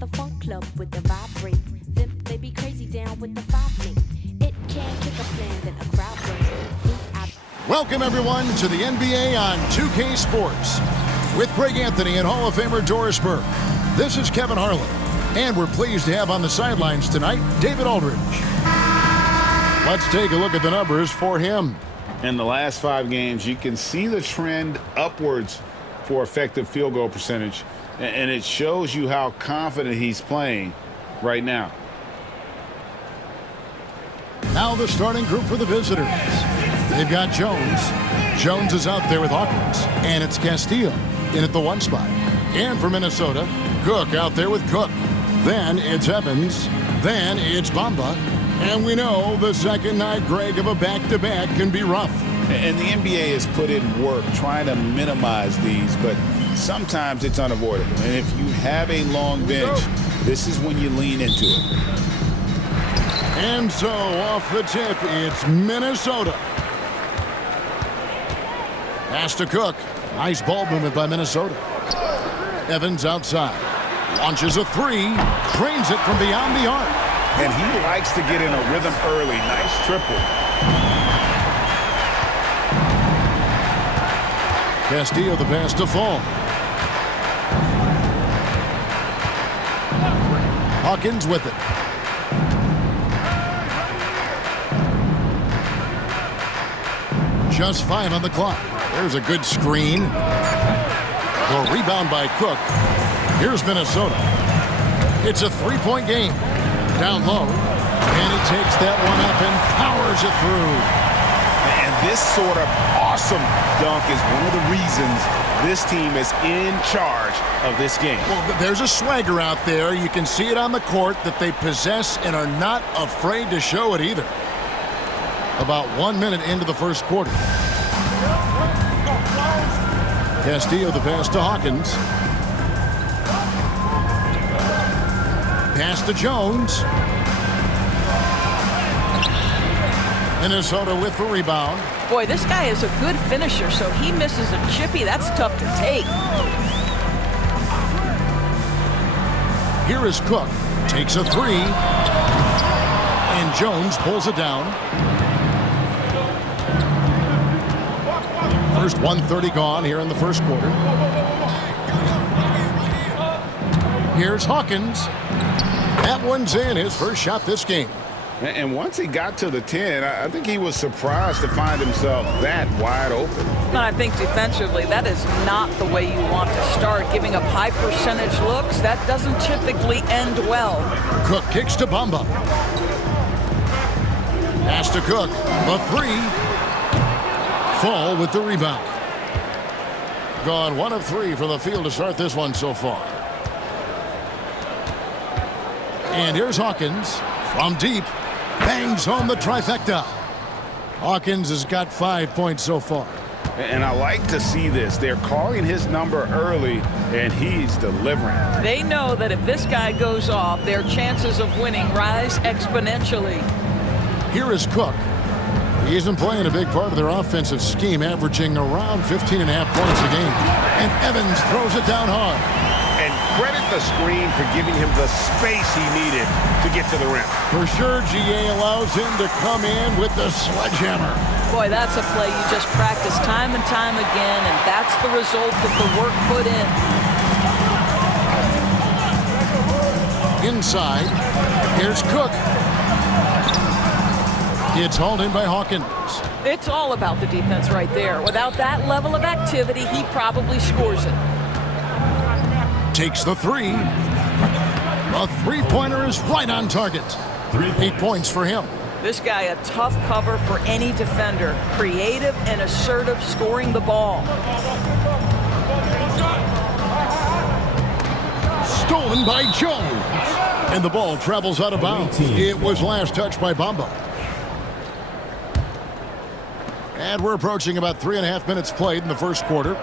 the funk club with the vibrate. Then they be crazy down with the 5-link. It can kick a plan that a crowd goes. Welcome everyone to the NBA on 2K Sports with Greg Anthony and Hall of Famer Doris Burke. This is Kevin Harlan, and we're pleased to have on the sidelines tonight David Aldridge. Let's take a look at the numbers for him. In the last 5 games, you can see the trend upwards for effective field goal percentage, and it shows you how confident he's playing right now. Now the starting group for the visitors. They've got Jones. Jones is out there with Hawkins, and it's Castillo in at the 1 spot. And for Minnesota, Cook out there with Cook. Then it's Evans. Then it's Bamba. And we know the second night, Greg, of a back-to-back can be rough. And the NBA has put in work trying to minimize these, but sometimes it's unavoidable. And if you have a long bench, this is when you lean into it. And so off the tip, it's Minnesota. Pass to Cook. Nice ball movement by Minnesota. Evans outside. Launches a 3. Cranes it from beyond the arc. And he likes to get in a rhythm early. Nice triple. Castillo the pass to Fall. Hawkins with it. Just 5 on the clock. There's a good screen. The rebound by Cook. Here's Minnesota. It's a 3-point game. Down low. And he takes that one up and powers it through. And this sort of awesome dunk is one of the reasons this team is in charge of this game. Well, there's a swagger out there. You can see it on the court that they possess and are not afraid to show it either. About 1 minute into the first quarter. Castillo the pass to Hawkins. Pass to Jones. Minnesota with the rebound. Boy, this guy is a good finisher, so he misses a chippy. That's tough to take. Here is Cook. Takes a 3. And Jones pulls it down. First 1:30 gone here in the first quarter. Here's Hawkins. That one's in, his first shot this game. And once he got to the 10, I think he was surprised to find himself that wide open. And I think defensively, that is not the way you want to start. Giving up high percentage looks, that doesn't typically end well. Cook kicks to Bamba. Pass to Cook. The 3. Fall with the rebound. Gone 1 of 3 from the field to start this one so far. And here's Hawkins from deep. Bangs home the trifecta. Hawkins has got 5 points so far. And I like to see this. They're calling his number early, and he's delivering. They know that if this guy goes off, their chances of winning rise exponentially. Here is Cook. He's been playing a big part of their offensive scheme, averaging around 15.5 points a game. And Evans throws it down hard. And credit the screen for giving him the space he needed to get to the rim. For sure, GA allows him to come in with the sledgehammer. Boy, that's a play you just practice time and time again, and that's the result of the work put in. Inside, here's Cook. It's hauled in by Hawkins. It's all about the defense right there. Without that level of activity, he probably scores it. Takes the 3. A 3-pointer is right on target. 8 points for him. This guy a tough cover for any defender. Creative and assertive scoring the ball. Stolen by Jones. And the ball travels out of bounds. It was last touched by Bamba. And we're approaching about 3.5 minutes played in the first quarter.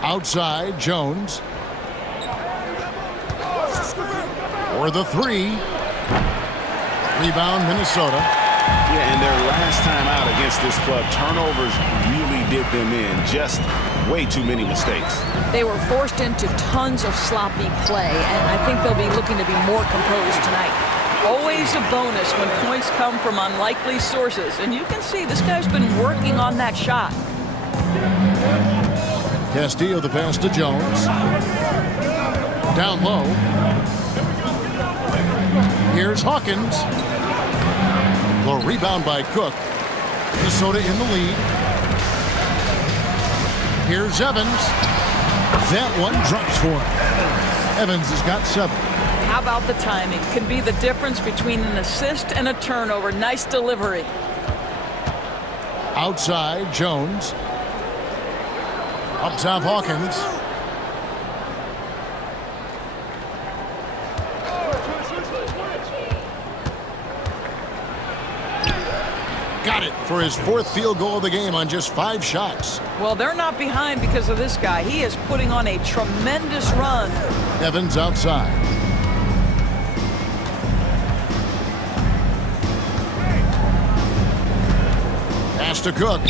Outside, Jones. For the 3. Rebound, Minnesota. Yeah, and their last time out against this club, turnovers really did them in. Just way too many mistakes. They were forced into tons of sloppy play, and I think they'll be looking to be more composed tonight. Always a bonus when points come from unlikely sources, and you can see this guy's been working on that shot. Castillo the pass to Jones. Down low. Here's Hawkins. The rebound by Cook. Minnesota in the lead. Here's Evans. That one drops for him. Evans has got 7. How about the timing? Can be the difference between an assist and a turnover. Nice delivery. Outside, Jones. Up top, Hawkins. Got it for his 4th field goal of the game on just 5 shots. Well, they're not behind because of this guy. He is putting on a tremendous run. Evans outside. Pass to Cook.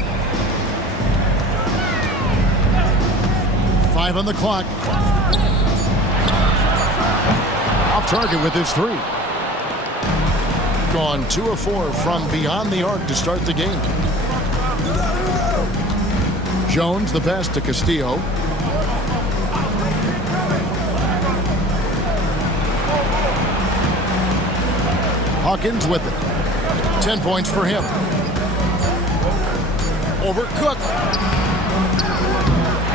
5 on the clock. Off target with his 3. Gone 2 of 4 from beyond the arc to start the game. Jones the pass to Castillo. Hawkins with it. 10 points for him. Over Cook.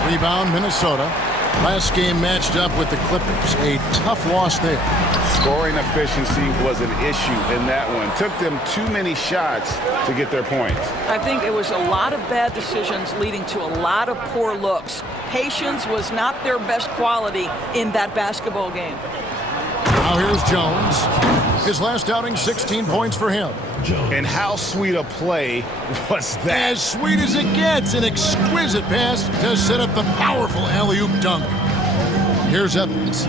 Rebound, Minnesota. Last game matched up with the Clippers. A tough loss there. Scoring efficiency was an issue in that one. Took them too many shots to get their points. I think it was a lot of bad decisions leading to a lot of poor looks. Patience was not their best quality in that basketball game. Now here's Jones. His last outing, 16 points for him. And how sweet a play was that? As sweet as it gets, an exquisite pass to set up the powerful alley-oop dunk. Here's Evans.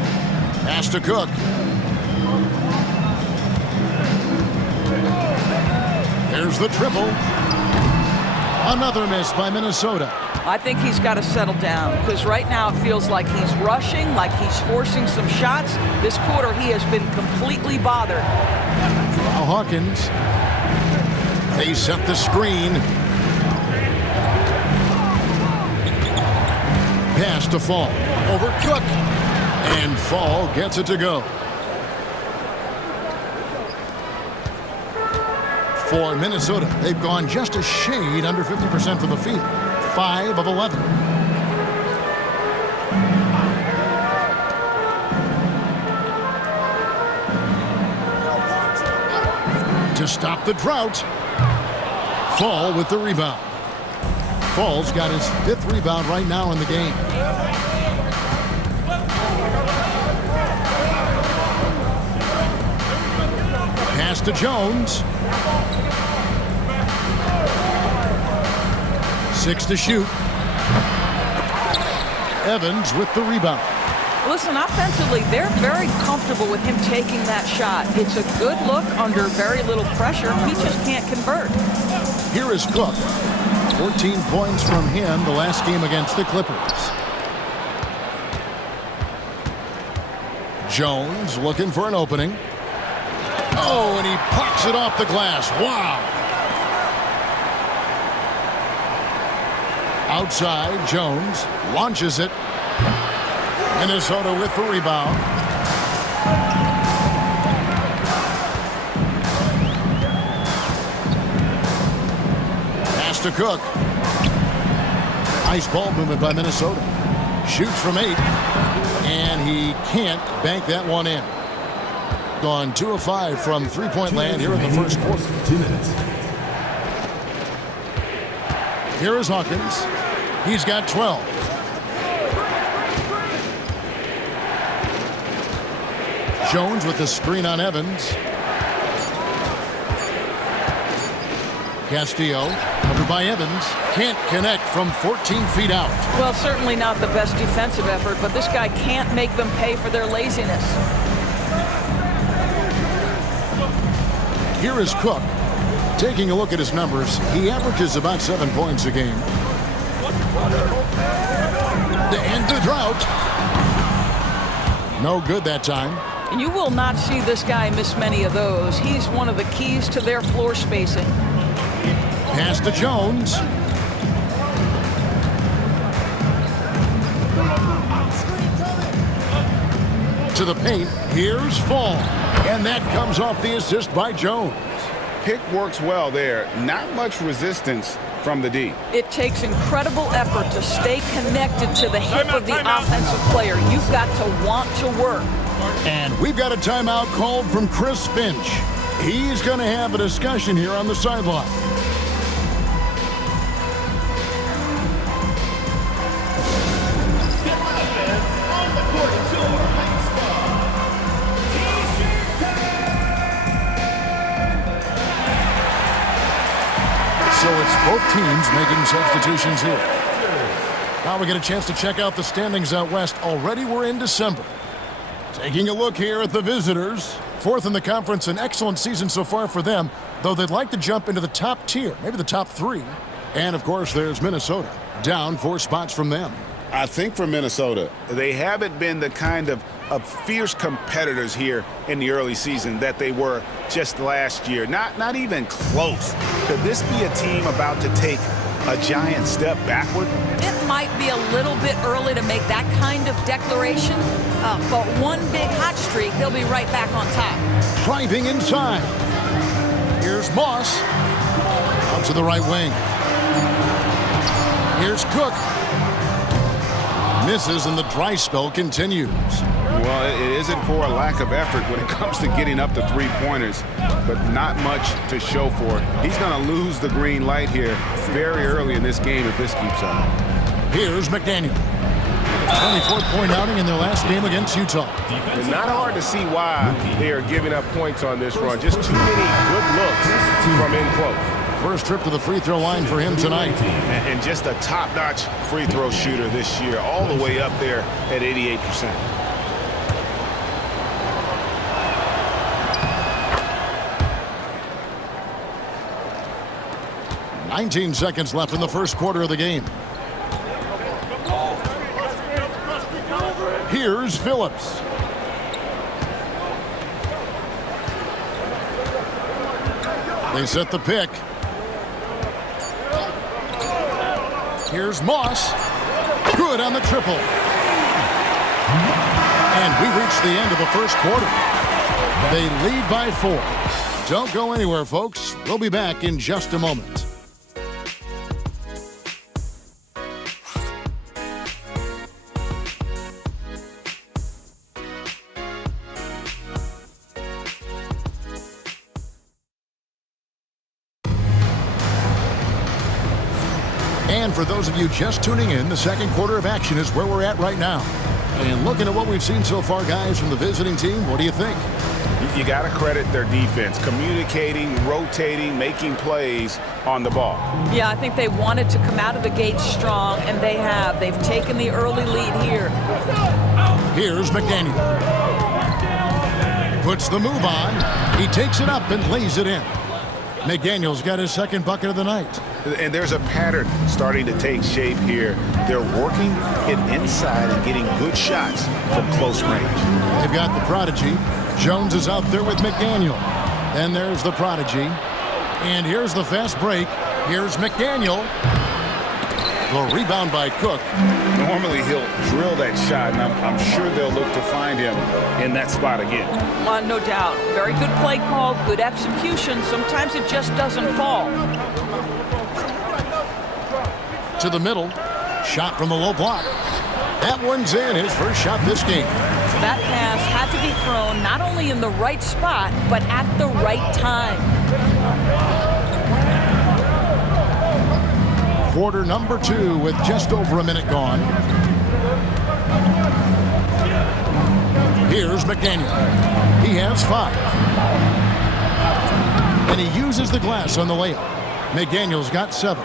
Pass to Cook. There's the triple. Another miss by Minnesota. I think he's got to settle down because right now it feels like he's rushing, like he's forcing some shots. This quarter he has been completely bothered. Now Hawkins. They set the screen. Pass to Fall. Over Cook. And Fall gets it to go. For Minnesota, they've gone just a shade under 50% from the field. 5 of 11. To stop the drought, Fall with the rebound. Fall's got his 5th rebound right now in the game. Pass to Jones. 6 to shoot. Evans with the rebound. Listen, offensively, they're very comfortable with him taking that shot. It's a good look under very little pressure. He just can't convert. Here is Cook. 14 points from him the last game against the Clippers. Jones looking for an opening. Oh, and he pucks it off the glass. Wow. Outside, Jones launches it. Minnesota with the rebound. Pass to Cook. Nice ball movement by Minnesota. Shoots from 8. And he can't bank that one in. Gone 2 of 5 from three-point land here in the first quarter. 2 minutes. Here is Hawkins. He's got 12. Jones with the screen on Evans. Castillo, covered by Evans. Can't connect from 14 feet out. Well, certainly not the best defensive effort, but this guy can't make them pay for their laziness. Here is Cook. Taking a look at his numbers, he averages about 7 points a game. To end the drought. No good that time. You will not see this guy miss many of those. He's one of the keys to their floor spacing. Pass to Jones. To the paint. Here's Fall. And that comes off the assist by Jones. Pick works well there. Not much resistance from the D. It takes incredible effort to stay connected to the hip of the offensive player. You've got to want to work. And we've got a timeout called from Chris Finch. He's going to have a discussion here on the sideline. So it's both teams making substitutions here. Now we get a chance to check out the standings out west. Already we're in December. Taking a look here at the visitors. Fourth in the conference, an excellent season so far for them, though they'd like to jump into the top tier, maybe the top 3. And, of course, there's Minnesota, down 4 spots from them. I think for Minnesota, they haven't been the kind of fierce competitors here in the early season that they were just last year. Not even close. Could this be a team about to take a giant step backward? It might be a little bit early to make that kind of declaration, but one big hot streak, they'll be right back on top. Driving inside. Here's Moss. Out to the right wing. Here's Cook. Misses and the dry spell continues. Well, it isn't for a lack of effort when it comes to getting up to three-pointers, but not much to show for it. He's going to lose the green light here very early in this game if this keeps up. Here's McDaniel. 24-point outing in their last game against Utah. It's not hard to see why they are giving up points on this run. Just too many good looks from in close. First trip to the free throw line for him tonight. And just a top-notch free throw shooter this year, all the way up there at 88%. "19 seconds left in the first quarter of the game. Here's Phillips. They set the pick. Here's Moss. Good on the triple. And we reach the end of the first quarter. They lead by 4. Don't go anywhere, folks. We'll be back in just a moment. And for those of you just tuning in, the second quarter of action is where we're at right now. And looking at what we've seen so far, guys, from the visiting team, what do you think? You got to credit their defense, communicating, rotating, making plays on the ball. Yeah, I think they wanted to come out of the gate strong, and they have. They've taken the early lead here. Here's McDaniel. Puts the move on. He takes it up and lays it in. McDaniel's got his second bucket of the night. And there's a pattern starting to take shape here. They're working it inside and getting good shots from close range. They've got the prodigy. Jones is out there with McDaniel. Then there's the prodigy. And here's the fast break. Here's McDaniel. The rebound by Cook. Normally he'll drill that shot, and I'm sure they'll look to find him in that spot again. No doubt. Very good play call, good execution. Sometimes it just doesn't fall. To the middle. Shot from the low block. That one's in. His first shot this game. That pass had to be thrown not only in the right spot, but at the right time. Quarter number 2 with just over a minute gone. Here's McDaniel. He has 5. And he uses the glass on the layup. McDaniel's got 7.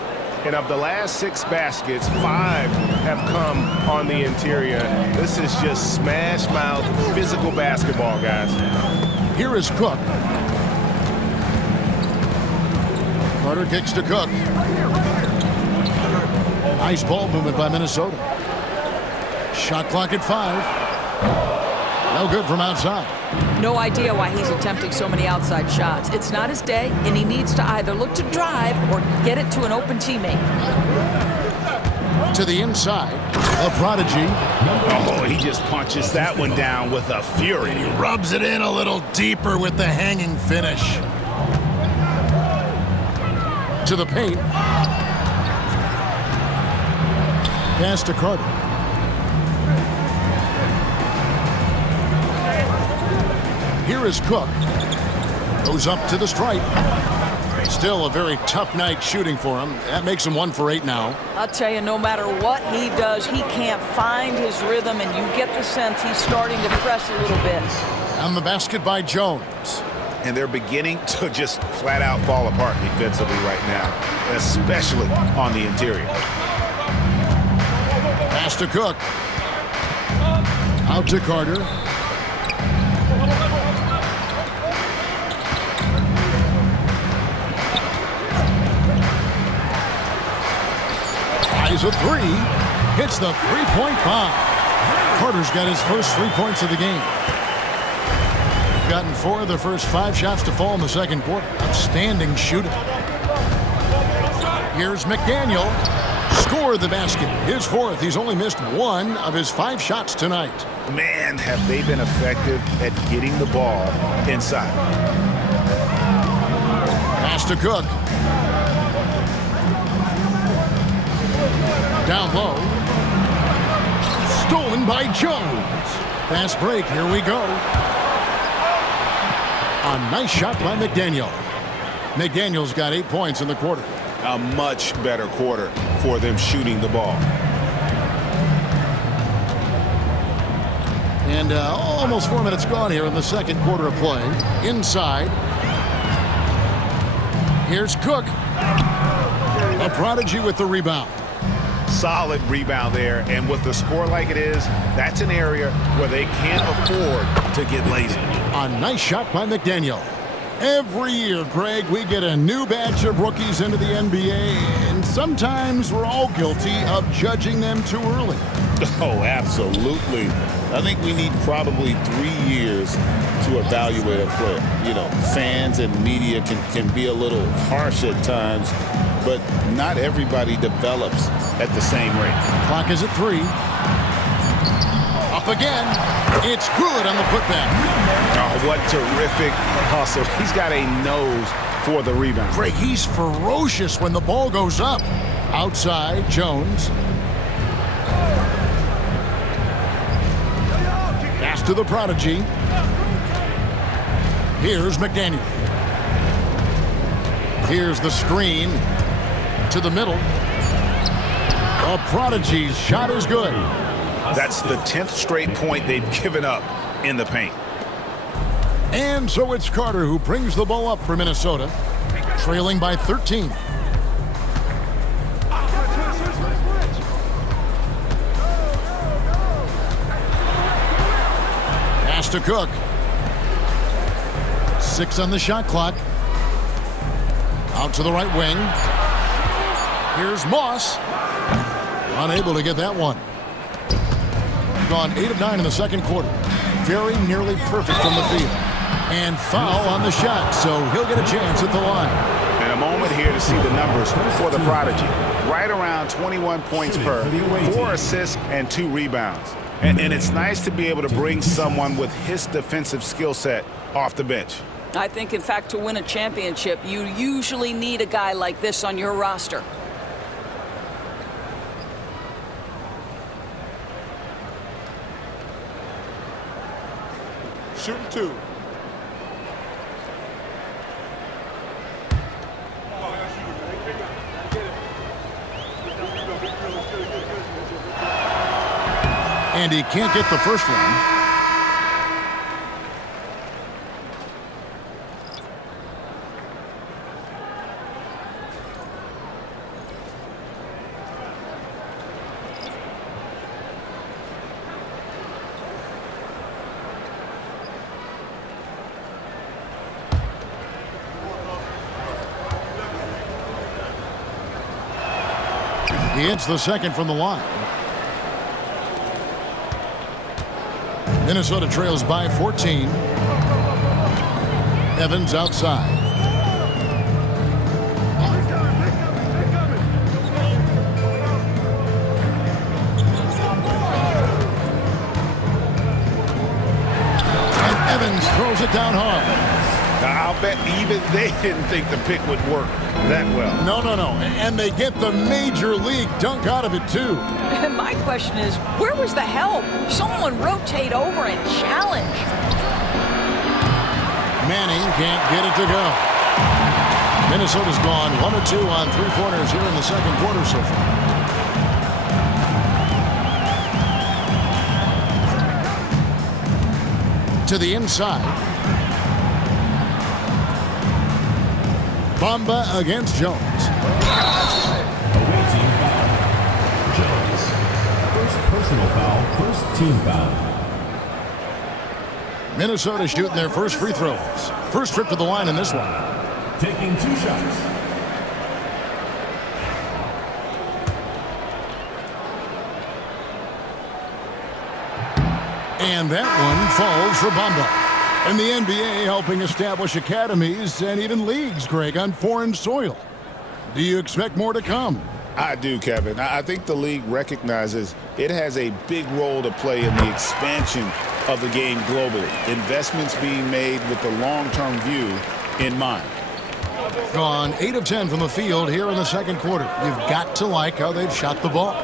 And of the last 6 baskets, 5 have come on the interior. This is just smash mouth physical basketball, guys. Here is Cook. Carter kicks to Cook. Nice ball movement by Minnesota. Shot clock at 5. No good from outside. No idea why he's attempting so many outside shots. It's not his day, and he needs to either look to drive or get it to an open teammate. To the inside, a prodigy. Oh, he just punches that one down with a fury. He rubs it in a little deeper with the hanging finish. To the paint. Pass to Carter. Here is Cook. Goes up to the stripe. Still a very tough night shooting for him. That makes him 1 for 8 now. I'll tell you, no matter what he does, he can't find his rhythm, and you get the sense he's starting to press a little bit. On the basket by Jones. And they're beginning to just flat out fall apart defensively right now, especially on the interior. Pass to Cook. Out to Carter. Tries a 3. Hits the three-point bomb. Carter's got his first 3 points of the game. Gotten 4 of the first 5 shots to fall in the second quarter. Outstanding shooting. Here's McDaniel. Scored the basket. His 4th. He's only missed 1 of his 5 shots tonight. Man, have they been effective at getting the ball inside. Pass to Cook. Down low. Stolen by Jones. Fast break. Here we go. A nice shot by McDaniel. McDaniel's got 8 points in the quarter. A much better quarter for them shooting the ball. And almost 4 minutes gone here in the second quarter of play. Inside. Here's Cook. A prodigy with the rebound. Solid rebound there, and with the score like it is, that's an area where they can't afford to get lazy. A nice shot by McDaniel. Every year, Greg, we get a new batch of rookies into the NBA, and sometimes we're all guilty of judging them too early. Oh, absolutely. I think we need probably 3 years to evaluate a player. You know, fans and media can be a little harsh at times, but not everybody develops at the same rate. Clock is at 3. Up again. It's good on the putback. Oh, what terrific hustle. He's got a nose for the rebound. Greg, he's ferocious when the ball goes up. Outside, Jones. Pass to the prodigy. Here's McDaniel. Here's the screen to the middle. The prodigy's shot is good. That's the 10th straight point they've given up in the paint. And so it's Carter who brings the ball up for Minnesota, trailing by 13. Pass to Cook. 6 on the shot clock. Out to the right wing. Here's Moss. Unable to get that one. Gone 8 of 9 in the second quarter. Very nearly perfect from the field. And foul on the shot, so he'll get a chance at the line. And a moment here to see the numbers for the prodigy. Right around 21 points per, 4 assists and 2 rebounds. And it's nice to be able to bring someone with his defensive skill set off the bench. I think, in fact, to win a championship, you usually need a guy like this on your roster. Shooting 2. And he can't get the first one. He hits the second from the line. Minnesota trails by 14. Evans outside. And Evans throws it down hard. Now, I'll bet even they didn't think the pick would work that well. No. And they get the major league dunk out of it, too. My question is, where was the help? Someone rotate over and challenge. Manning can't get it to go. Minnesota's gone 1 or 2 on 3-pointers here in the second quarter so far. To the inside. Bamba against Jones. Away team foul. Jones. First personal foul, first team foul. Minnesota shooting their first free throws. First trip to the line in this one. Taking 2 shots. And that one falls for Bamba. And the NBA helping establish academies and even leagues, Greg, on foreign soil. Do you expect more to come? I do, Kevin. I think the league recognizes it has a big role to play in the expansion of the game globally. Investments being made with the long-term view in mind. Gone 8 of 10 from the field here in the second quarter. You've got to like how they've shot the ball.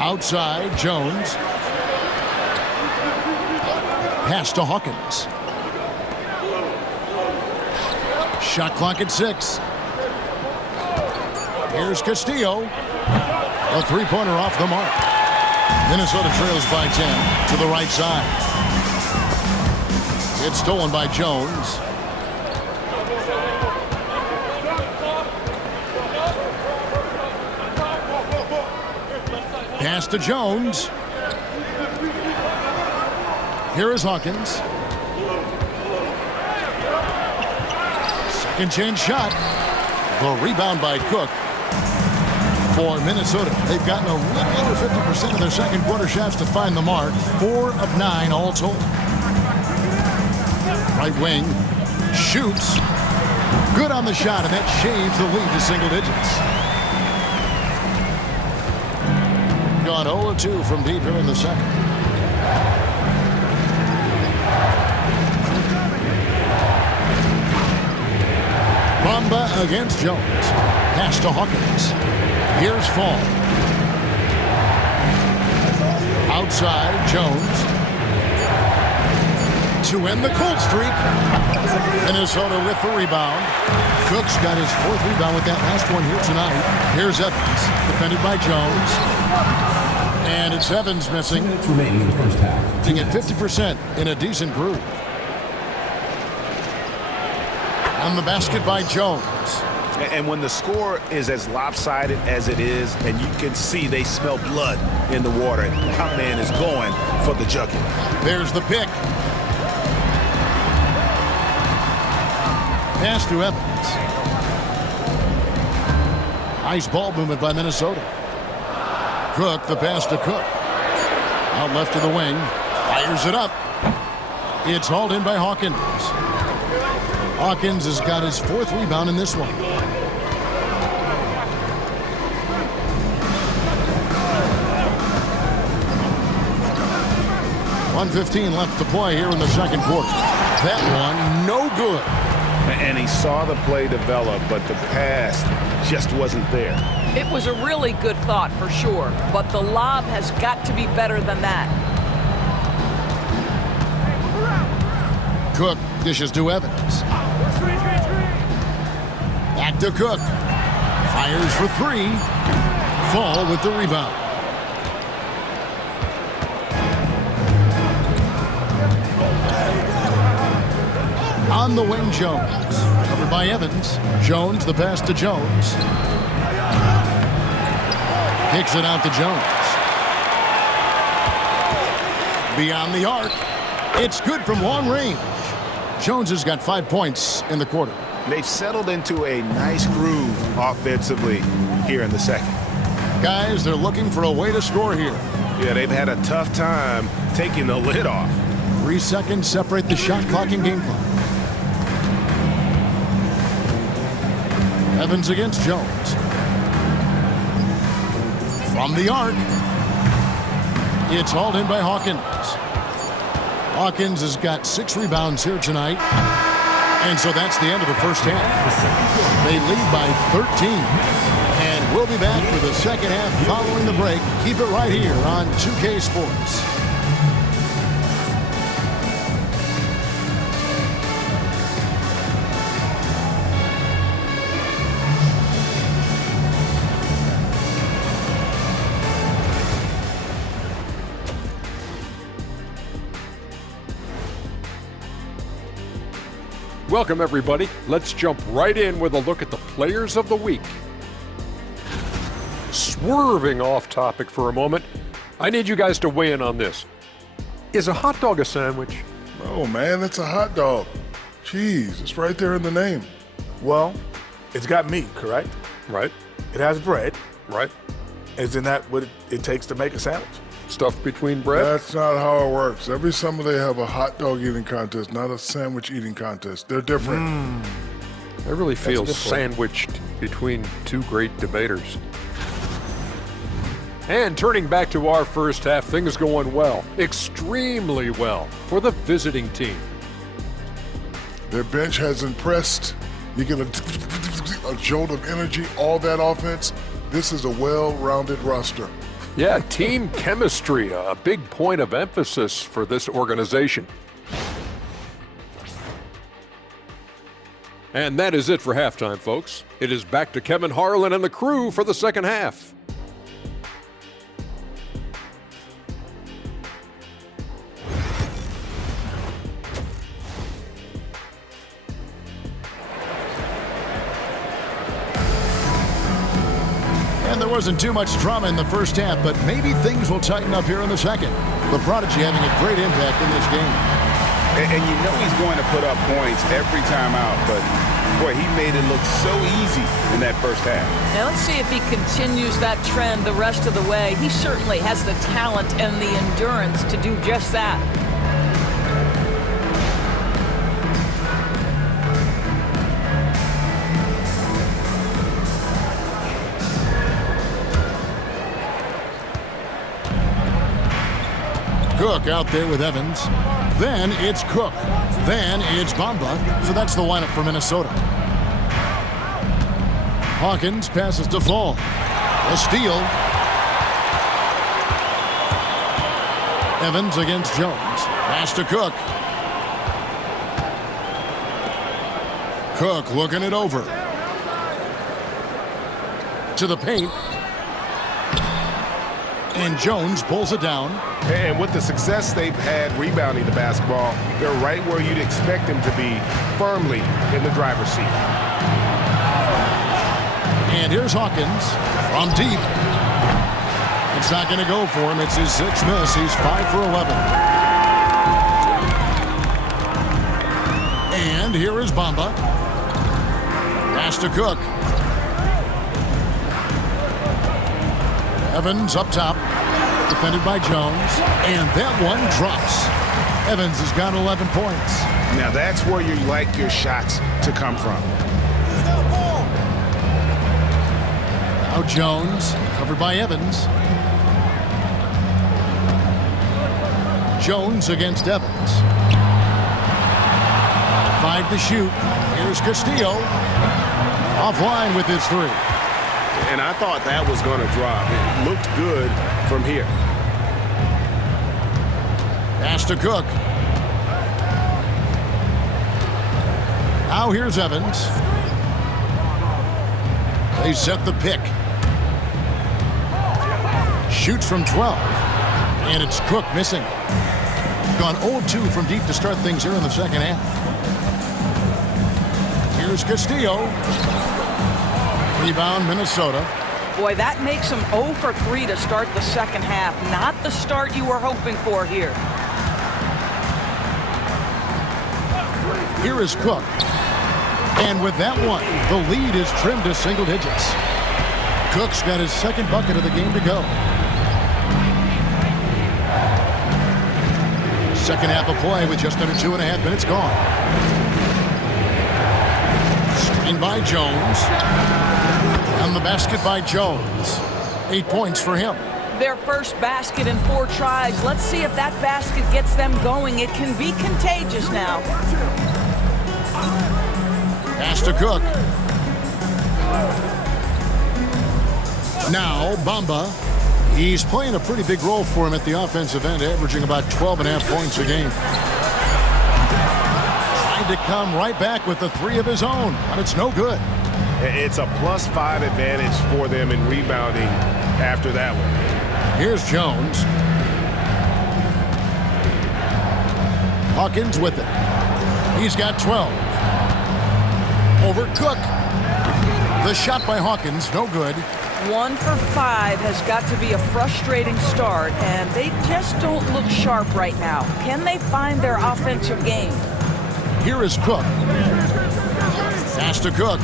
Outside, Jones. Pass to Hawkins. Shot clock at 6. Here's Castillo. A three-pointer off the mark. Minnesota trails by 10 to the right side. It's stolen by Jones. Pass to Jones. Here is Hawkins. Second chance shot. The rebound by Cook. For Minnesota, they've gotten a little under 50% of their second quarter shots to find the mark. 4 of 9 all told. Right wing. Shoots. Good on the shot, and that shaves the lead to single digits. Gone 0 of 2 from deep here in the second. Bamba against Jones. Pass to Hawkins. Here's Fall. Outside, Jones. To end the cold streak. Minnesota with the rebound. Cook's got his 4th rebound with that last one here tonight. Here's Evans, defended by Jones. And it's Evans missing. 2 minutes remaining in the first half. To get 50% in a decent groove. On the basket by Jones. And when the score is as lopsided as it is, and you can see they smell blood in the water, and our man is going for the jucket. There's the pick. Pass to Evans. Nice ball movement by Minnesota. Cook, the pass to Cook. Out left to the wing. Fires it up. It's hauled in by Hawkins. Hawkins has got his 4th rebound in this one. .115 left to play here in the second quarter. That one, no good. And he saw the play develop, but the pass just wasn't there. It was a really good thought for sure, but the lob has got to be better than that. Cook dishes to Evans. Back to Cook. Fires for 3. Fall with the rebound. On the wing, Jones. Covered by Evans. Jones, the pass to Jones. Kicks it out to Jones. Beyond the arc. It's good from long range. Jones has got 5 points in the quarter. They've settled into a nice groove offensively here in the second. Guys, they're looking for a way to score here. Yeah, they've had a tough time taking the lid off. 3 seconds separate the shot clock and game clock. Evans against Jones. From the arc. It's hauled in by Hawkins. Hawkins has got 6 rebounds here tonight. And so that's the end of the first half. They lead by 13. And we'll be back for the second half following the break. Keep it right here on 2K Sports. Welcome, everybody. Let's jump right in with a look at the players of the week. Swerving off topic for a moment, I need you guys to weigh in on this. Is a hot dog a sandwich? Oh, man, it's a hot dog. Cheese, it's right there in the name. Well, it's got meat, correct? Right. It has bread. Right. Isn't that what it takes to make a sandwich? Stuff between bread? That's not how it works. Every summer they have a hot dog eating contest, not a sandwich eating contest. They're different. I really feel good point. sandwiched between two great debaters. And turning back to our first half, things going well, extremely well for the visiting team. Their bench has impressed. You get a jolt of energy, all that offense. This is a well-rounded roster. Yeah, team chemistry, a big point of emphasis for this organization. And that is it for halftime, folks. It is back to Kevin Harlan and the crew for the second half. And there wasn't too much drama in the first half, but maybe things will tighten up here in the second. The Prodigy having a great impact in this game. And you know he's going to put up points every time out, but boy, he made it look so easy in that first half. Now let's see if he continues that trend the rest of the way. He certainly has the talent and the endurance to do just that. Cook out there with Evans. Then it's Cook. Then it's Bamba. So that's the lineup for Minnesota. Hawkins passes to Fall. A steal. Evans against Jones. Pass to Cook. Cook looking it over. To the paint. And Jones pulls it down. And with the success they've had rebounding the basketball, they're right where you'd expect them to be, firmly in the driver's seat. And here's Hawkins from deep. It's not going to go for him. It's his 6th miss. He's 5 for 11. And here is Bamba. Pass to Cook. Evans up top. Defended by Jones. And that one drops. Evans has got 11 points. Now that's where you like your shots to come from. Now Jones, covered by Evans. Jones against Evans. 5 to shoot. Here's Castillo. Offline with his 3. And I thought that was going to drop. It looked good from here. Pass to Cook. Now here's Evans. They set the pick. Shoots from 12. And it's Cook missing. Gone 0-2 from deep to start things here in the second half. Here's Castillo. Rebound, Minnesota. Boy, that makes him 0 for 3 to start the second half. Not the start you were hoping for here. Here is Cook. And with that one, the lead is trimmed to single digits. Cook's got his second bucket of the game to go. Second half of play with just under 2.5 minutes gone. Screen by Jones. And the basket by Jones. 8 points for him. Their first basket in 4 tries. Let's see if that basket gets them going. It can be contagious now. Pass to Cook. Now, Bamba. He's playing a pretty big role for him at the offensive end, averaging about 12.5 points a game. Trying to come right back with the 3 of his own, but it's no good. It's a +5 advantage for them in rebounding after that one. Here's Jones. Hawkins with it. He's got 12. Over Cook. The shot by Hawkins, no good. 1 for 5 has got to be a frustrating start, and they just don't look sharp right now. Can they find their offensive game? Here is Cook. Pass to Cook.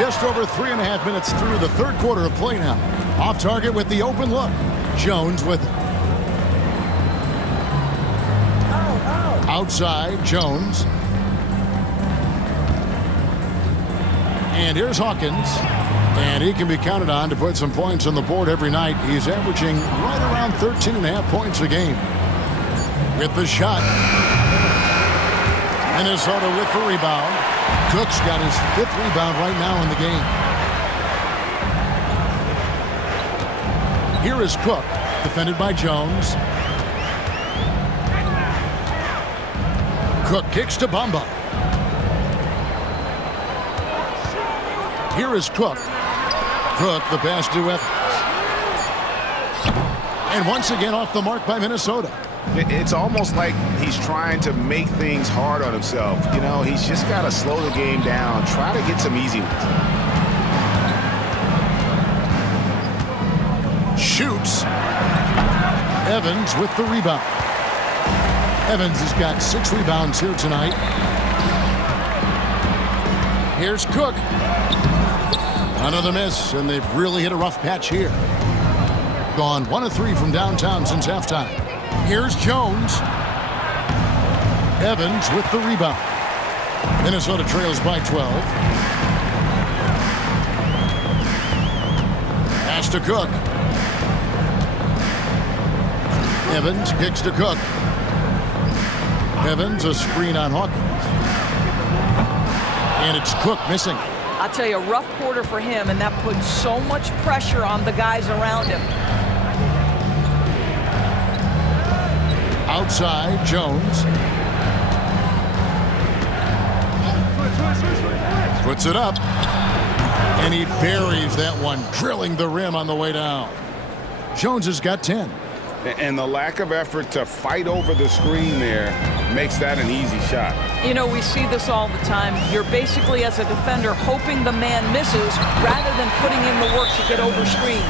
Just over 3.5 minutes through the third quarter of play now. Off target with the open look. Jones with it. Outside, Jones. And here's Hawkins. And he can be counted on to put some points on the board every night. He's averaging right around 13.5 points a game. With the shot. Minnesota with the rebound. Cook's got his 5th rebound right now in the game. Here is Cook, defended by Jones. Cook kicks to Bamba. Here is Cook. Cook, the pass to Evans. And once again off the mark by Minnesota. It's almost like he's trying to make things hard on himself. You know, he's just got to slow the game down, try to get some easy ones. Shoots. Evans with the rebound. Evans has got 6 rebounds here tonight. Here's Cook. Another miss, and they've really hit a rough patch here. Gone 1 of 3 from downtown since halftime. Here's Jones. Evans with the rebound. Minnesota trails by 12. Pass to Cook. Evans kicks to Cook. Evans, a screen on Hawkins. And it's Cook missing. I'll tell you, a rough quarter for him, and that puts so much pressure on the guys around him. Outside, Jones. Puts it up. And he buries that one, drilling the rim on the way down. Jones has got 10. And the lack of effort to fight over the screen there makes that an easy shot. You know, we see this all the time. You're basically, as a defender, hoping the man misses rather than putting in the work to get over screens.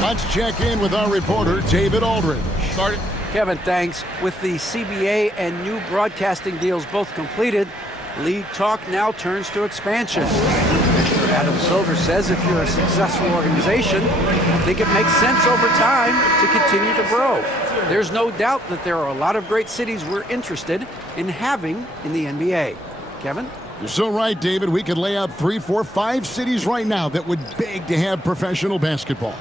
Let's check in with our reporter, David Aldridge. Started. Kevin, thanks. With the CBA and new broadcasting deals both completed, league talk now turns to expansion. Commissioner Adam Silver says if you're a successful organization, I think it makes sense over time to continue to grow. There's no doubt that there are a lot of great cities we're interested in having in the NBA. Kevin? You're so right, David. We could lay out 3, 4, 5 cities right now that would beg to have professional basketball.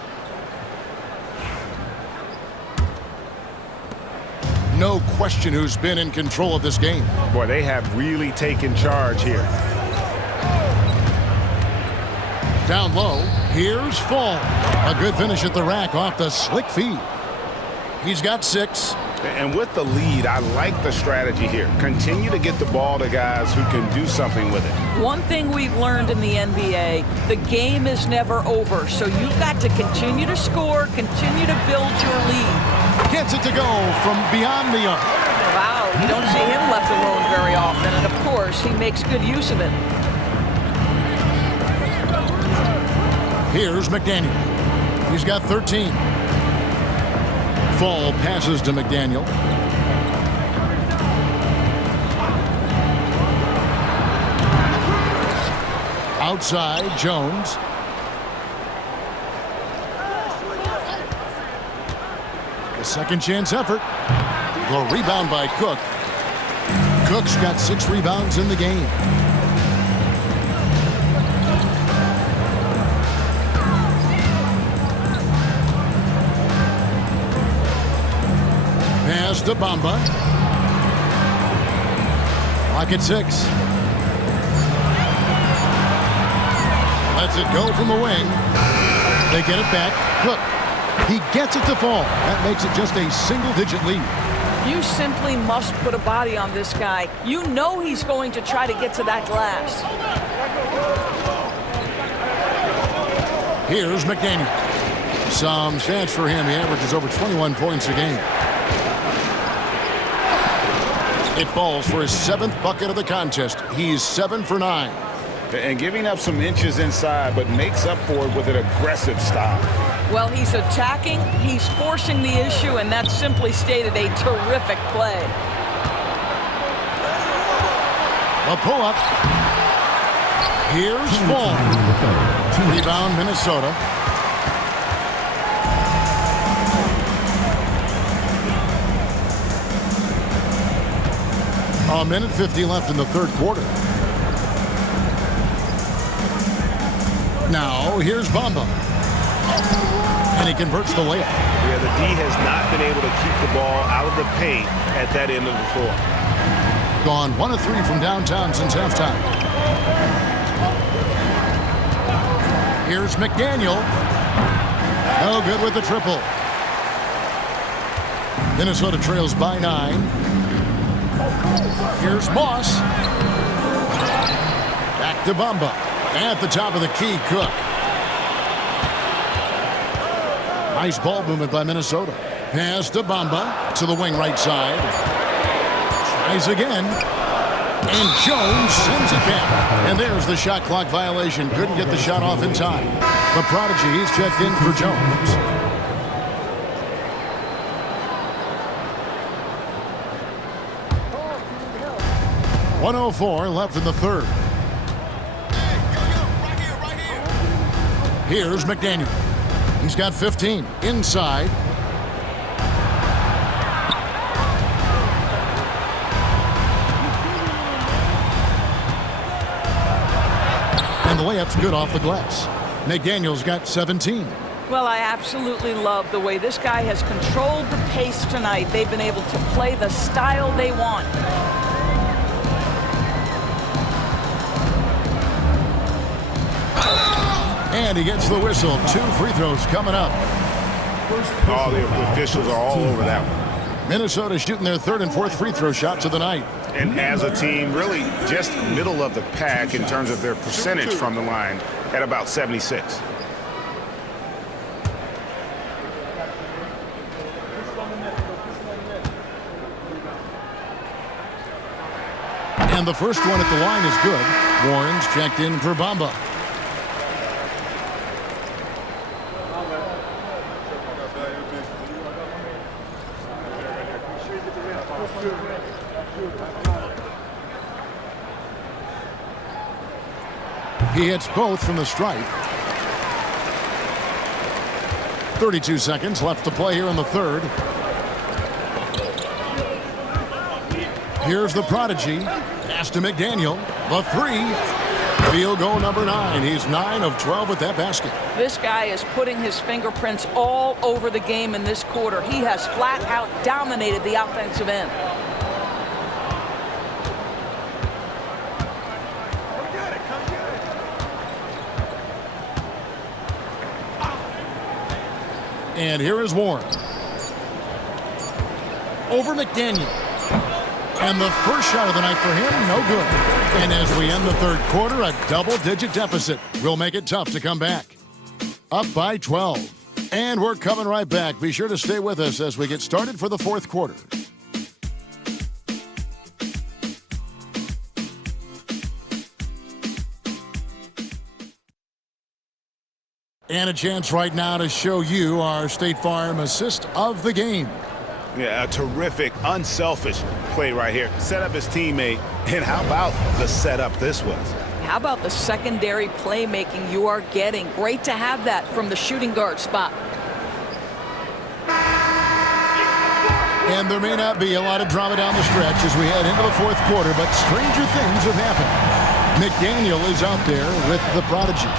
No question who's been in control of this game. Boy, they have really taken charge here. Down low, here's Fall. A good finish at the rack off the slick feed. He's got 6. And with the lead, I like the strategy here. Continue to get the ball to guys who can do something with it. One thing we've learned in the NBA, the game is never over. So you've got to continue to score, continue to build your lead. Gets it to go from beyond the arc. Wow, you don't see him left alone very often. And of course, he makes good use of it. Here's McDaniel. He's got 13. Fall passes to McDaniel. Outside, Jones. The second chance effort. The rebound by Cook. Cook's got 6 rebounds in the game. Pass to Bamba. Clock at 6. Lets it go from the wing. They get it back. Cook. He gets it to fall. That makes it just a single-digit lead. You simply must put a body on this guy. You know he's going to try to get to that glass. Here's McDaniel. Some stats for him. He averages over 21 points a game. It falls for his 7th bucket of the contest. He's 7 for 9. And giving up some inches inside, but makes up for it with an aggressive stop. Well, he's attacking, he's forcing the issue, and that's simply stated a terrific play. A pull-up. Here's Fall. Rebound, Minnesota. A minute 50 left in the third quarter. Now, here's Bamba. And he converts the layup. Yeah, the D has not been able to keep the ball out of the paint at that end of the floor. Gone 1 of 3 from downtown since halftime. Here's McDaniel. No good with the triple. Minnesota trails by 9. Here's Moss. Back to Bamba. At the top of the key, Cook. Nice ball movement by Minnesota. Pass to Bamba to the wing right side. Tries again. And Jones sends it back. And there's the shot clock violation. Couldn't get the shot off in time. The prodigy, he's checked in for Jones. .104 left in the third. Here's McDaniel. He's got 15. Inside. And the layup's good off the glass. McDaniel's got 17. Well, I absolutely love the way this guy has controlled the pace tonight. They've been able to play the style they want. And he gets the whistle. 2 free throws coming up. Oh, the officials are all over that one. Minnesota shooting their 3rd and 4th free throw shots of the night. And as a team, really just middle of the pack in terms of their percentage from the line at about 76. And the first one at the line is good. Warren's checked in for Bamba. He hits both from the stripe. 32 seconds left to play here in the third. Here's the prodigy. Pass to McDaniel. The 3. Field goal number 9. He's 9 of 12 with that basket. This guy is putting his fingerprints all over the game in this quarter. He has flat out dominated the offensive end. And here is Warren. Over McDaniel. And the first shot of the night for him, no good. And as we end the third quarter, a double-digit deficit will make it tough to come back. Up by 12. And we're coming right back. Be sure to stay with us as we get started for the fourth quarter. And a chance right now to show you our State Farm assist of the game. Yeah, a terrific, unselfish play right here. Set up his teammate, and how about the setup this was? How about the secondary playmaking you are getting? Great to have that from the shooting guard spot. And there may not be a lot of drama down the stretch as we head into the fourth quarter, but stranger things have happened. McDaniel is out there with the prodigy.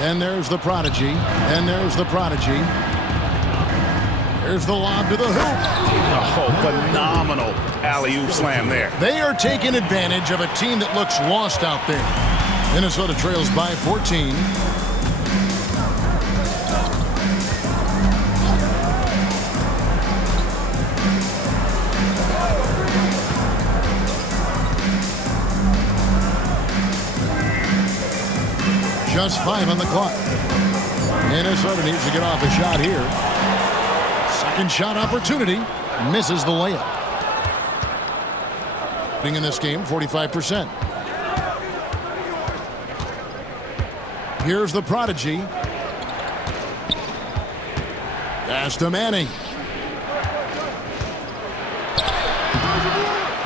And there's the prodigy. And there's the prodigy. There's the lob to the hoop. Oh, phenomenal alley-oop slam there. They are taking advantage of a team that looks lost out there. Minnesota trails by 14. Just 5 on the clock. Minnesota needs to get off a shot here. Second shot opportunity. Misses the layup. Being in this game, 45%. Here's the prodigy. Pass to Manning.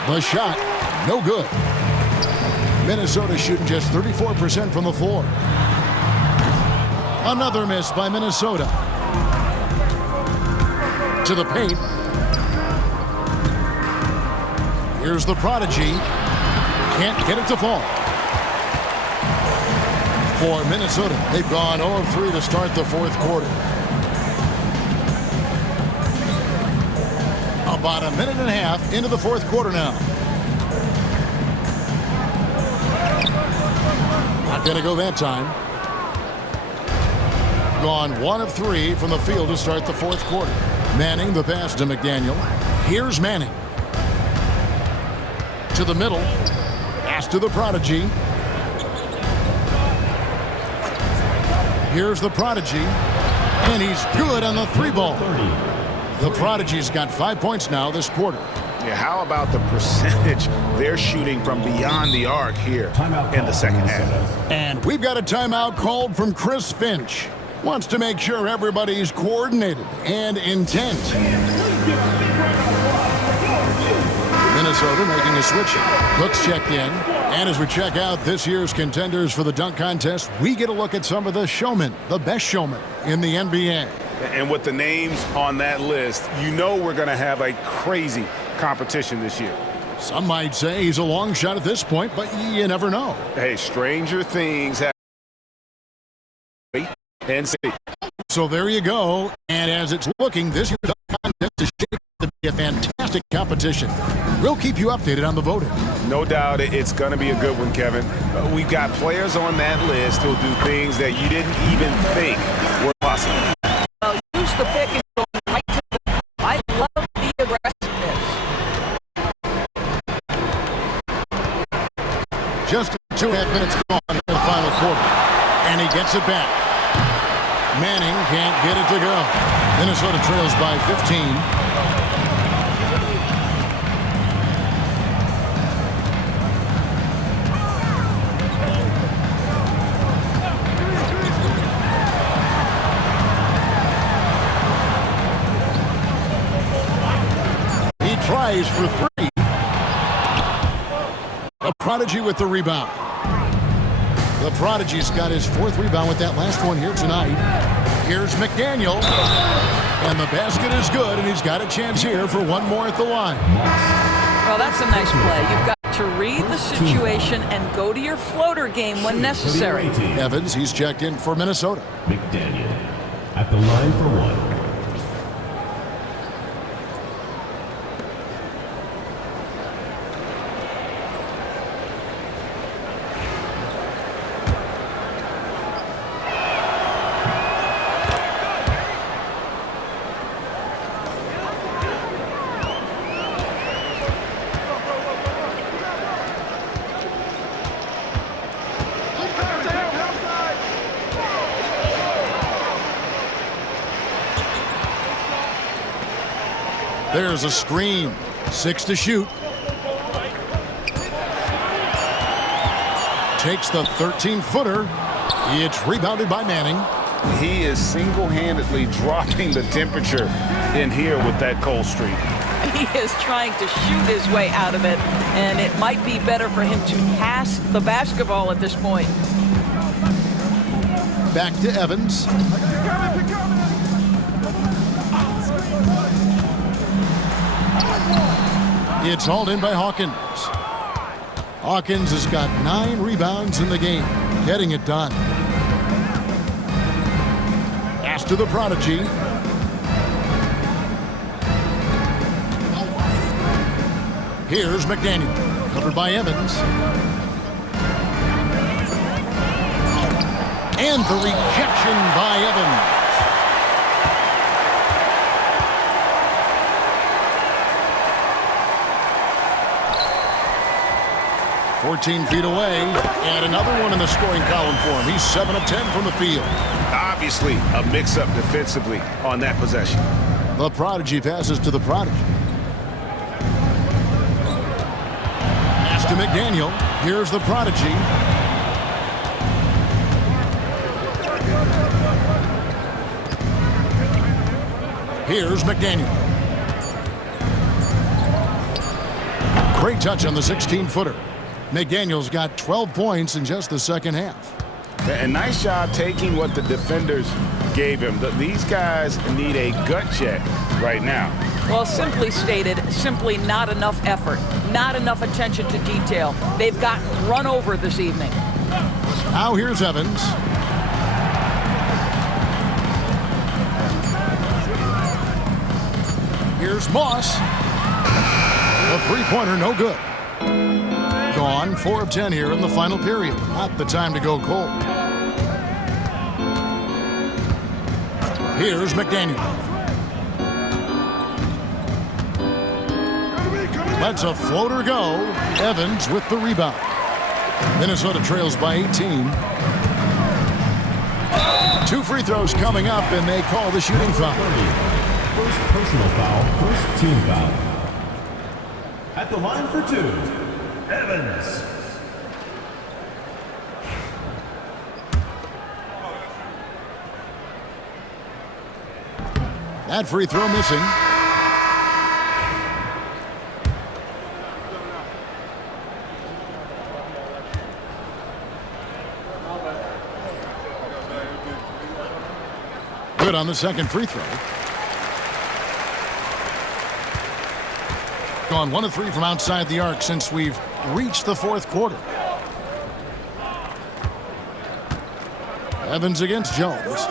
The shot, no good. Minnesota shooting just 34% from the floor. Another miss by Minnesota. To the paint. Here's the prodigy. Can't get it to fall. For Minnesota, they've gone 0 of 3 to start the fourth quarter. About a minute and a half into the fourth quarter now. Not going to go that time. Gone 1 of 3 from the field to start the fourth quarter. Manning, the pass to McDaniel. Here's Manning. To the middle. Pass to the prodigy. Here's the prodigy. And he's good on the 3-ball. The prodigy's got 5 points now this quarter. Yeah, how about the percentage they're shooting from beyond the arc here in the second half? And we've got a timeout called from Chris Finch. Wants to make sure everybody's coordinated and intent. Minnesota making a switch. Looks checked in. And as we check out this year's contenders for the dunk contest, we get a look at some of the showmen, the best showmen in the NBA. And with the names on that list, you know we're going to have a crazy competition this year. Some might say he's a long shot at this point, but you never know. Hey, stranger things happen. And see. So there you go. And as it's looking, this year's dunk contest is shaping to be a fantastic competition. We'll keep you updated on the voting. No doubt it's going to be a good one, Kevin. We've got players on that list who'll do things that you didn't even think were possible. Use the pick and go right to the top. I love the aggressiveness. Just 2.5 minutes gone in the final quarter. And he gets it back. Manning can't get it to go. Minnesota trails by 15. Tries for 3. The prodigy with the rebound. The prodigy's got his 4th rebound with that last one here tonight. Here's McDaniel. And the basket is good, and he's got a chance here for one more at the line. Well, that's a nice play. You've got to read the situation and go to your floater game when necessary. Evans, he's checked in for Minnesota. McDaniel at the line for 1. There's a screen. 6 to shoot. Takes the 13-footer. It's rebounded by Manning. He is single-handedly dropping the temperature in here with that cold streak. He is trying to shoot his way out of it, and it might be better for him to pass the basketball at this point. Back to Evans. It's hauled in by Hawkins. Hawkins has got 9 rebounds in the game, getting it done. Pass to the prodigy. Here's McDaniel, covered by Evans. And the rejection by Evans. "14 feet away, and another one in the scoring column for him. He's 7 of 10 from the field. Obviously, a mix-up defensively on that possession. The prodigy passes to the prodigy. Pass to McDaniel. Here's the prodigy. Here's McDaniel. Great touch on the 16-footer. McDaniel's got 12 points in just the second half. A nice job taking what the defenders gave him. These guys need a gut check right now. Well, simply stated, simply not enough effort, not enough attention to detail. They've gotten run over this evening. Now here's Evans. Here's Moss. The three-pointer, no good. Gone, 4 of 10 here in the final period. Not the time to go cold. Here's McDaniel. Lets a floater go. Evans with the rebound. Minnesota trails by 18. 2 free throws coming up, and they call the shooting foul. First personal foul, first team foul. At the line for 2, Evans. That free throw missing. Good on the second free throw. Gone 1 of 3 from outside the arc since we've reached the fourth quarter. Evans against Jones.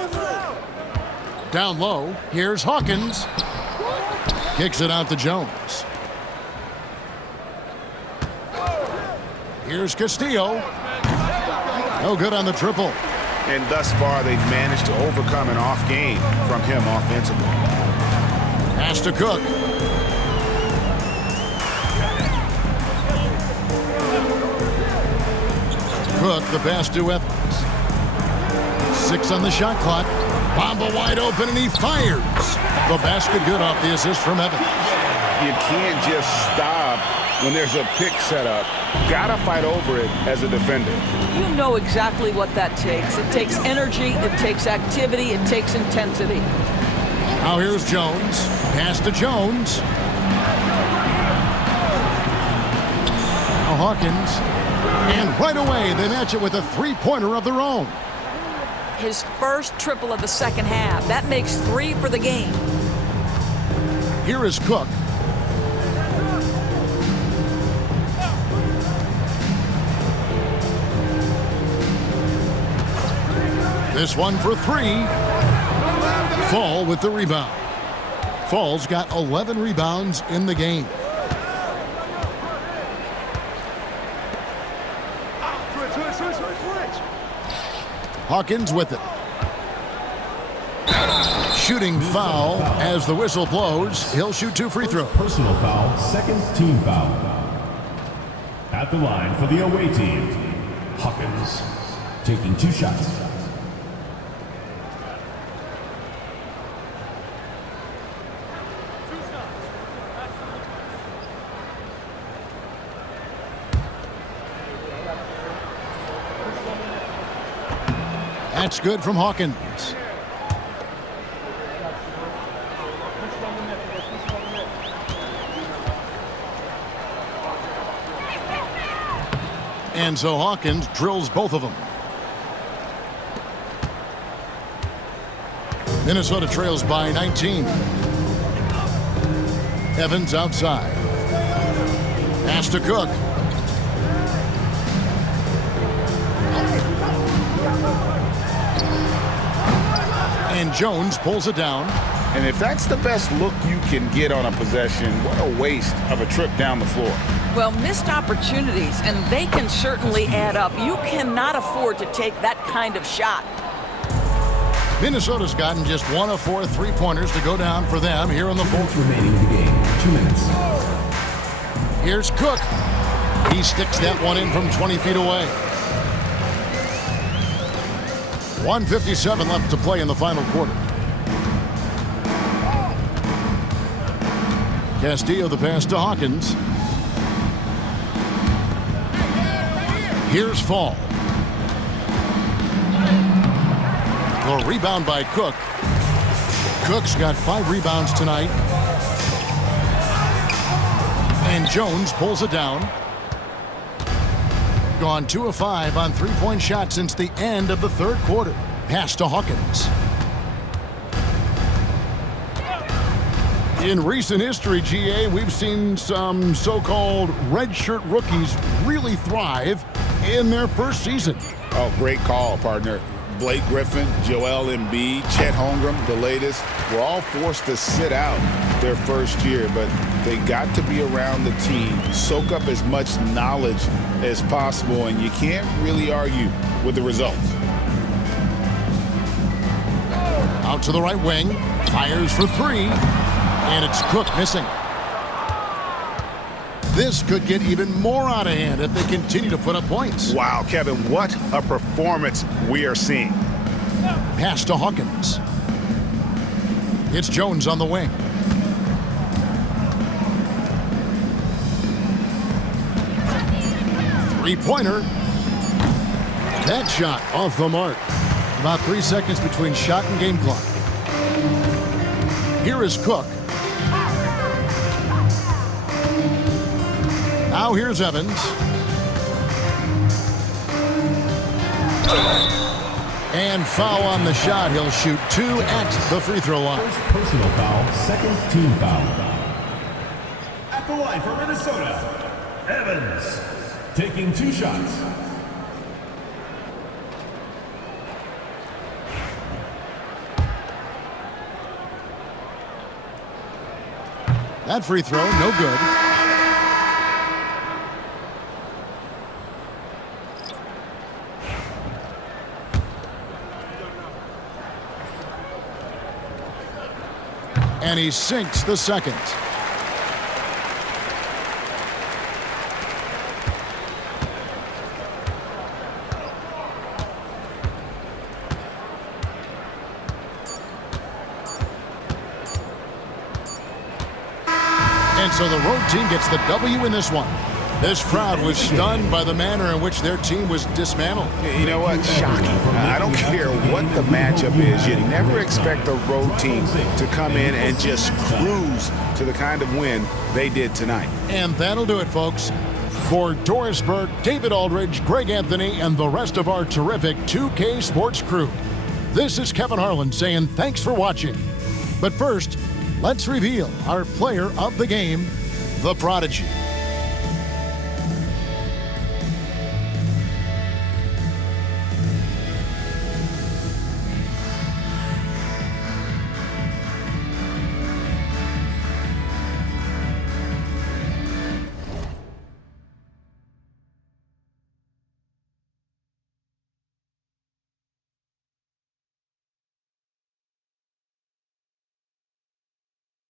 Down low, here's Hawkins. Kicks it out to Jones. Here's Castillo. No good on the triple. And thus far, they've managed to overcome an off game from him offensively. Pass to Cook. Cook, the pass to Evans. 6 on the shot clock. Bamba wide open, and he fires. The basket good off the assist from Evans. You can't just stop when there's a pick set up. Gotta fight over it as a defender. You know exactly what that takes. It takes energy, it takes activity, it takes intensity. Now here's Jones. Pass to Jones. Now Hawkins. And right away, they match it with a three-pointer of their own. His first triple of the second half. That makes 3 for the game. Here is Cook. This one for 3. Fall with the rebound. Fall's got 11 rebounds in the game. Hawkins with it. Shooting foul as the whistle blows. He'll shoot 2 free throws. Personal foul, second team foul. At the line for the away team, Hawkins taking 2 shots. That's good from Hawkins. And so Hawkins drills both of them. Minnesota trails by 19. Evans outside. Pass to Cook. And Jones pulls it down. And if that's the best look you can get on a possession, what a waste of a trip down the floor. Well, missed opportunities, and they can certainly add up. You cannot afford to take that kind of shot. Minnesota's gotten just 1 of 4 3-pointers to go down for them here in the fourth. Remaining in the game, 2 minutes. Here's Cook. He sticks that one in from 20 feet away. 1:57 left to play in the final quarter. Castillo the pass to Hawkins. Here's Fall. The rebound by Cook. Cook's got 5 rebounds tonight. And Jones pulls it down. Gone 2 of 5 on 3-point shots since the end of the third quarter. Pass to Hawkins. In recent history, GA, we've seen some so-called redshirt rookies really thrive in their first season. Oh, great call, partner. Blake Griffin, Joel Embiid, Chet Holmgren, the latest, were all forced to sit out their first year, but they got to be around the team, soak up as much knowledge as possible, and you can't really argue with the results. Out to the right wing, fires for 3, and it's Cook missing. This could get even more out of hand if they continue to put up points. Wow, Kevin, what a performance we are seeing. Pass to Hawkins. It's Jones on the wing. Three-pointer. That shot off the mark. About 3 seconds between shot and game clock. Here is Cook. Now here's Evans. And foul on the shot. He'll shoot 2 at the free throw line. First personal foul, second team foul. At the line for Minnesota, Evans taking 2 shots. That free throw, no good. And he sinks the second. And so the road team gets the W in this one. This crowd was stunned by the manner in which their team was dismantled. You know what? Shocking. I don't care what the matchup is. You never expect a road team to come in and just cruise to the kind of win they did tonight. And that'll do it, folks. For Doris Burke, David Aldridge, Greg Anthony, and the rest of our terrific 2K Sports crew, this is Kevin Harlan saying thanks for watching. But first, let's reveal our player of the game, the Prodigy.